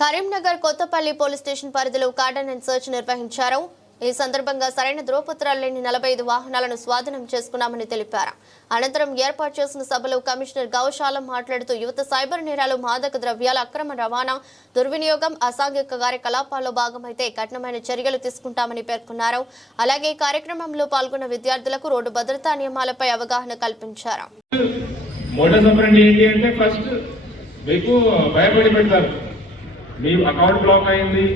Karimnagar Kothapalli police station పరిధిలో cordon and search నిర్వహించారు. ఈ సందర్భంగా సరైన ధ్రువపత్రాలు లేని నలభై ఐదు వాహనాలను స్వాధీనం చేసుకున్నామని తెలిపారు. అనంతరం ఏర్పాటు చేసిన సభలో కమిషనర్ గౌశాలం మాట్లాడుతూ యువత సైబర్ నేరాలు మాదక ద్రవ్యాల అక్రమ రవాణా దుర్వినియోగం అసాంఘిక కార్యకలాపాల్లో భాగమైతే కఠినమైన చర్యలు తీసుకుంటామని పేర్కొన్నారు. అలాగే ఈ కార్యక్రమంలో పాల్గొన్న విద్యార్థులకు రోడ్డు భద్రతా నియమాలపై అవగాహన కల్పించారు. మీ అకౌంట్ బ్లాక్ అయింది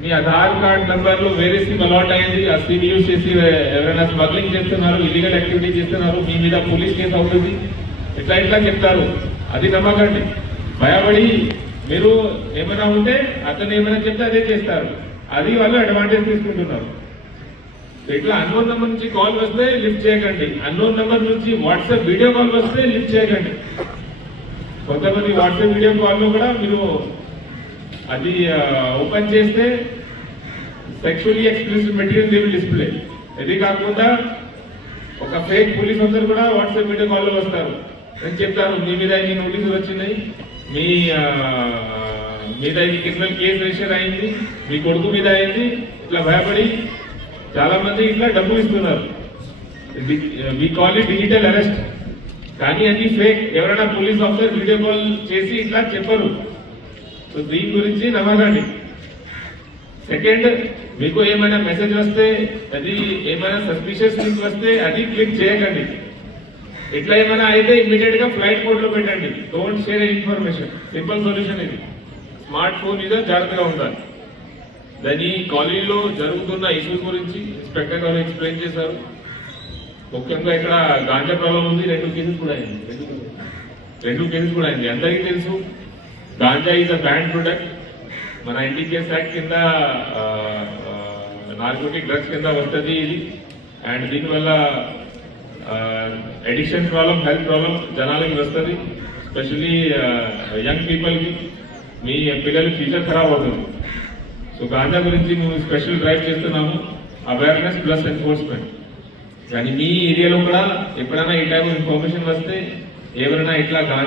మీ ఆధార్ కార్డ్ నంబర్లు వేరే సిమ్ అలాట్ అయింది ఆ సిమ్ యూజ్ చేసి ఎవరైనా స్మగ్లింగ్ చేస్తున్నారు ఇల్లీగల్ యాక్టివిటీ చేస్తున్నారు మీ మీద పోలీస్ కేసు అవుతుంది. ఇట్లా ఇట్లా చెప్తారు. అది నమ్మకండి. భయపడి మీరు ఏమైనా ఉంటే అతను ఏమైనా చెప్తే అదే చేస్తారు. అది వాళ్ళు అడ్వాంటేజ్ తీసుకుంటున్నారు. ఇట్లా అన్నోన్ నెంబర్ నుంచి కాల్ వస్తే లిఫ్ట్ చేయకండి. అన్నోన్ నెంబర్ నుంచి వాట్సాప్ వీడియో కాల్ వస్తే లిఫ్ట్ చేయకండి. కొంతమంది వాట్సాప్ వీడియో కాల్లో కూడా మీరు అది ఓపెన్ చేస్తే sexually expressive material they will display ఇది కాకుండా ఒక ఫేక్ పోలీస్ అందరు కూడా వాట్సాప్ వీడియో కాల్లో వస్తారు. నేను చెప్తాను మీ మీద ఈ నోటీసులు వచ్చినాయి మీ మీద ఈ క్రిమినల్ కేసు రిజిస్టర్ అయింది మీ కొడుకు మీద అయింది ఇట్లా భయపడి చాలా మంది ఇట్లా డబ్బులు ఇస్తున్నారు. మీ కాల్ డిజిటల్ అరెస్ట్ కానీ అది ఫేక్ ఎవరైనా పోలీస్ ఆఫీసర్ వీడియో కాల్ చేసి ఇట్లా చెప్పరు. సో దీని గురించి నమ్మకండి సెకండ్ మీకు ఏమైనా మెసేజ్ వస్తే అది ఏమైనా సస్పిషియస్ లింక్ వస్తే అది క్లిక్ చేయకండి. ఇట్లా ఏమైనా అయితే ఇమ్మీడియట్గా ఫ్లైట్ మోడ్లో పెట్టండి. Don't share information simple solution ఇది. స్మార్ట్ ఫోన్ మీద జాగ్రత్తగా ఉండాలి. దాని కాలనీలో జరుగుతున్న ఇష్యూస్ గురించి ఇన్స్పెక్టర్ గారు ఎక్స్ప్లెయిన్ చేశారు. ముఖ్యంగా ఇక్కడ గాంజా ప్రాబ్లం ఉంది. రెండు కేసెస్ కూడా అయింది. రెండు రెండు కేసెస్ కూడా అయింది. అందరికీ తెలుసు. Ganja is a banned product మన ఎన్డీకేఎస్ యాక్ట్ కింద నార్కోటిక్ డ్రగ్స్ కింద వస్తుంది ఇది. అండ్ దీనివల్ల ఎడిక్షన్ ప్రాబ్లం హెల్త్ ప్రాబ్లం జనాలకి వస్తుంది. స్పెషలీ యంగ్ పీపుల్కి మీ పిల్లల ఫ్యూచర్ ఖరాబ్ అవుతుంది సో గాంజా గురించి మేము స్పెషల్ డ్రైవ్ చేస్తున్నాము. అవేర్నెస్ ప్లస్ ఎన్ఫోర్స్మెంట్ కానీ మీ ఏరియాలో కూడా ఎప్పుడైనా ఈ టైప్ ఇన్ఫర్మేషన్ వస్తే ఎవరైనా ఇట్లా గాంజా